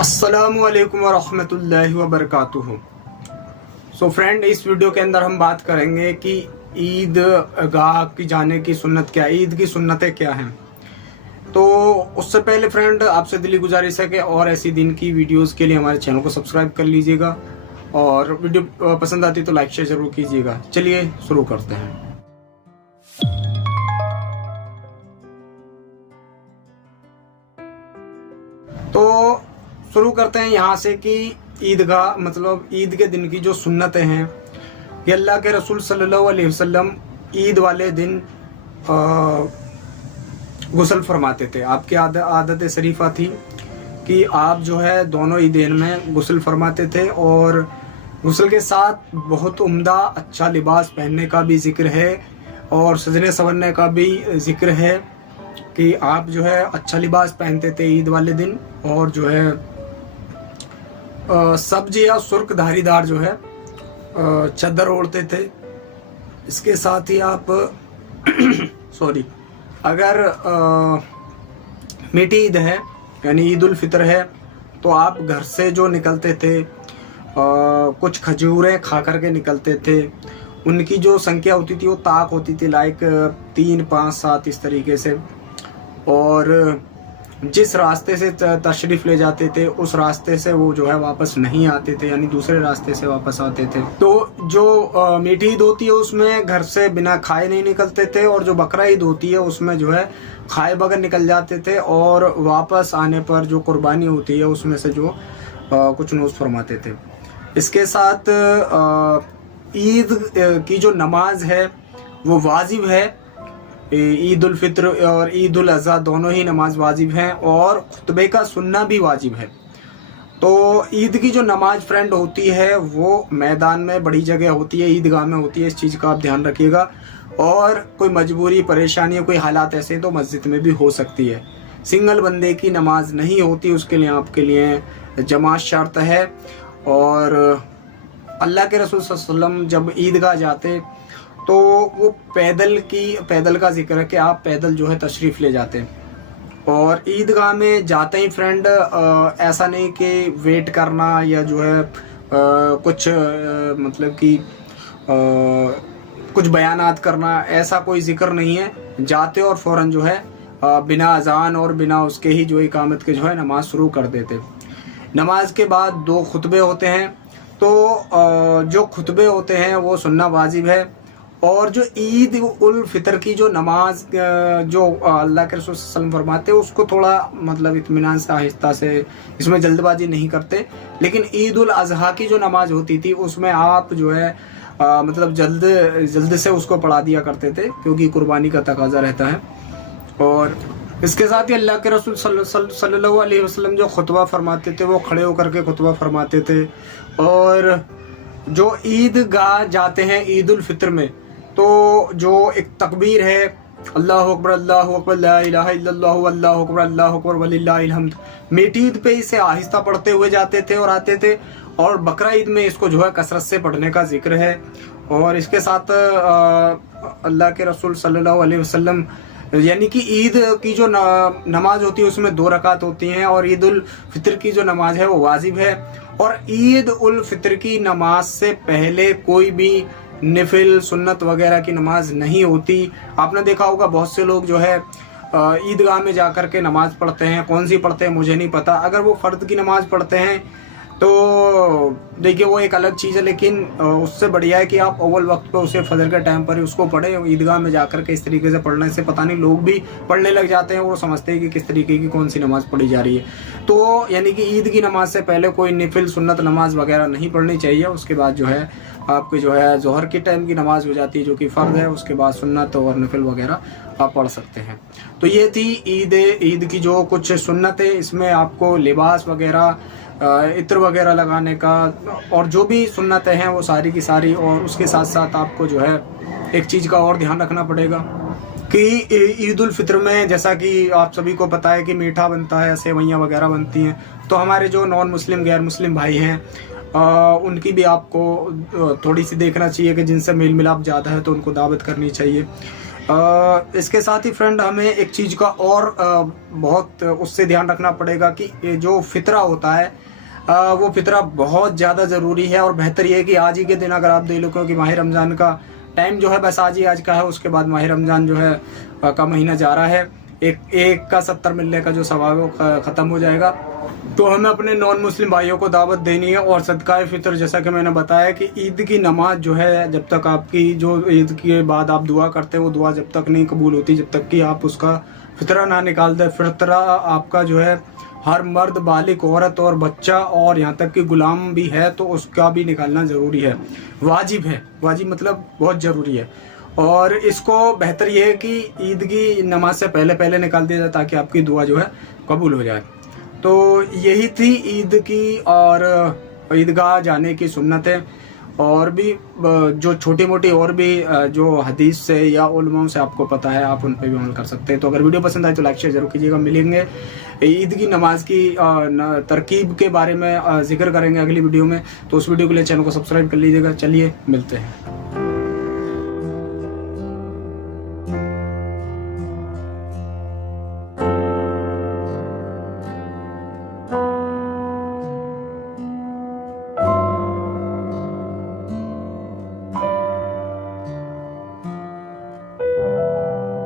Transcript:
अस्सलामु अलैकुम वरहमतुल्लाहि वबरकातुहू। सो फ्रेंड, इस वीडियो के अंदर हम बात करेंगे कि ईद गाह की जाने की सुन्नत क्या है, ईद की सुन्नतें क्या हैं। तो उससे पहले फ्रेंड, आपसे दिली गुजारिश है कि और ऐसी दिन की वीडियोस के लिए हमारे चैनल को सब्सक्राइब कर लीजिएगा और वीडियो पसंद आती तो लाइक शेयर जरूर कीजिएगा। चलिए शुरू करते हैं। तो शुरू करते हैं यहाँ से कि ईदगाह मतलब ईद के दिन की जो सुन्नतें हैं, कि अल्लाह के रसूल सल्लल्लाहु अलैहि वसल्लम ईद वाले दिन गुस्ल फरमाते थे। आपकी आदत शरीफा थी कि आप जो है दोनों ईदैन में गुस्ल फरमाते थे, और गुस्ल के साथ बहुत उम्दा अच्छा लिबास पहनने का भी जिक्र है और सजने संवरने का भी जिक्र है कि आप जो है अच्छा लिबास पहनते थे ईद वाले दिन, और जो है सब्ज या सुर्ख धारीदार जो है चादर ओढ़ते थे। इसके साथ ही आप सॉरी, अगर मीठी ईद है यानी ईद उल फितर है तो आप घर से जो निकलते थे कुछ खजूरें खा करके निकलते थे। उनकी जो संख्या होती थी वो ताक होती थी, लाइक 3, 5, 7 इस तरीके से, और जिस रास्ते से तशरीफ ले जाते थे उस रास्ते से वो जो है वापस नहीं आते थे, यानी दूसरे रास्ते से वापस आते थे। तो जो मीठी ईद होती है उसमें घर से बिना खाए नहीं निकलते थे, और जो बकरा ईद होती है उसमें जो है खाए बगैर निकल जाते थे, और वापस आने पर जो कुर्बानी होती है उसमें से जो कुछ नोश फरमाते थे। इसके साथ ईद की जो नमाज है वो वाजिब है। ईद उल फित्र और ईद उल अज़हा दोनों ही नमाज वाजिब हैं, और खुतबे का सुनना भी वाजिब है। तो ईद की जो नमाज फ्रेंड होती है वो मैदान में बड़ी जगह होती है, ईदगाह में होती है। इस चीज़ का आप ध्यान रखिएगा, और कोई मजबूरी परेशानी कोई हालात ऐसे तो मस्जिद में भी हो सकती है। सिंगल बंदे की नमाज नहीं होती, उसके लिए आपके लिए जमात शर्त है। और अल्लाह के रसूल सल्लल्लाहु अलैहि वसल्लम जब ईदगाह जाते तो वो पैदल का जिक्र है कि आप पैदल जो है तशरीफ़ ले जाते। और ईदगाह में जाते ही फ्रेंड ऐसा नहीं कि वेट करना या जो है कुछ मतलब कि कुछ बयानात करना, ऐसा कोई जिक्र नहीं है। जाते और फ़ौरन जो है बिना अजान और बिना उसके ही जो इकामत के जो है नमाज शुरू कर देते। नमाज के बाद 2 खुतबे होते हैं, तो जो खुतबे होते हैं वो सुनना वाजिब है। और जो ईद उल फितर की जो नमाज जो अल्लाह के रसूल सल्लल्लाहु अलैहि वसल्लम फरमाते हैं उसको थोड़ा मतलब इत्मीनान से आहिस्ता से, इसमें जल्दबाजी नहीं करते। लेकिन ईद उल अज़हा की जो नमाज होती थी उसमें आप जो है मतलब जल्द से उसको पढ़ा दिया करते थे, क्योंकि कुर्बानी का तकाजा रहता है। और इसके साथ ही अल्लाह के रसूल सल्लल्लाहु अलैहि वसल्लम जो खुतबा फरमाते थे वो खड़े होकर के खुतबा फरमाते थे। और जो ईदगाह जाते हैं ईद उल फितर में, तो जो एक तकबीर है अल्लाहु अकबर ला इलाहा इल्लल्लाहु अल्लाहु अकबर वलिल्लाहिल हम्द, मीठी ईद पे इसे आहिस्ता पढ़ते हुए जाते थे और आते थे, और बकरा ईद में इसको जो है कसरत से पढ़ने का जिक्र है। और इसके साथ अल्लाह के रसूल सल्लल्लाहु अलैहि वसल्लम यानी कि ईद की जो नमाज होती है उसमें 2 रकात होती हैं, और ईद उल फितर की जो नमाज है वो वाजिब है। और ईद उल फितर की नमाज से पहले कोई भी नफिल सुन्नत वगैरह की नमाज नहीं होती। आपने देखा होगा बहुत से लोग जो है ईदगाह में जाकर के नमाज पढ़ते हैं, कौन सी पढ़ते हैं मुझे नहीं पता। अगर वो फ़र्द की नमाज पढ़ते हैं तो देखिए वो एक अलग चीज़ है, लेकिन उससे बढ़िया है कि आप अव्वल वक्त पे उसे फजर के टाइम पर ही उसको पढ़ें। ईदगाह में जाकर के इस तरीके से पढ़ने से पता नहीं लोग भी पढ़ने लग जाते हैं, वो समझते हैं कि किस तरीके की कौन सी नमाज़ पढ़ी जा रही है। तो यानी कि ईद की नमाज से पहले कोई नफिल सुन्नत नमाज वगैरह नहीं पढ़नी चाहिए। उसके बाद जो है आपकी जो है ज़ोहर के टाइम की नमाज हो जाती है जो कि फ़र्द है, उसके बाद सुन्नत और नफिल वगैरह आप पढ़ सकते हैं। तो ये थी ईद की जो कुछ सुन्नत है। इसमें आपको लिबास वगैरह, इत्र वगैरह लगाने का और जो भी सुन्नतें हैं वो सारी की सारी। और उसके साथ साथ आपको जो है एक चीज़ का और ध्यान रखना पड़ेगा कि ईद उल फितर में जैसा कि आप सभी को पता है कि मीठा बनता है, सेवइयाँ वगैरह बनती हैं। तो हमारे जो नॉन मुस्लिम गैर मुस्लिम भाई हैं उनकी भी आपको थोड़ी सी देखना चाहिए कि जिनसे मेल मिलाप ज़्यादा है तो उनको दावत करनी चाहिए। इसके साथ ही फ्रेंड हमें एक चीज़ का और बहुत उससे ध्यान रखना पड़ेगा कि ये जो फितरा होता है वो फितरा बहुत ज़्यादा ज़रूरी है। और बेहतर ये है कि आज ही के दिन अगर आप देख लो, क्योंकि माह रमज़ान का टाइम जो है बस आज का है, उसके बाद माह रमज़ान जो है का महीना जा रहा है, एक का 70 मिलने का जो सवाब है वो ख़त्म हो जाएगा। तो हमें अपने नॉन मुस्लिम भाइयों को दावत देनी है। और सदका फितर जैसा कि मैंने बताया कि ईद की नमाज जो है, जब तक आपकी जो ईद के बाद आप दुआ करते हैं वो दुआ जब तक नहीं कबूल होती, जब तक कि आप उसका फितरा ना निकाल दे। फितरा आपका जो है हर मर्द, बालिग, औरत और बच्चा और यहाँ तक कि गुलाम भी है तो उसका भी निकालना ज़रूरी है, वाजिब है। वाजिब मतलब बहुत ज़रूरी है। और इसको बेहतर ये है कि ईद की नमाज से पहले निकाल दिया जाए ताकि आपकी दुआ जो है कबूल हो जाए। तो यही थी ईद की और ईदगाह जाने की सुन्नतें। और भी जो छोटी मोटी और भी जो हदीस से या उलमाओं से आपको पता है, आप उन पर भी अमल कर सकते हैं। तो अगर वीडियो पसंद आए तो लाइक शेयर जरूर कीजिएगा। मिलेंगे ईद की नमाज की तरकीब के बारे में जिक्र करेंगे अगली वीडियो में, तो उस वीडियो के लिए चैनल को सब्सक्राइब कर लीजिएगा। चलिए मिलते हैं।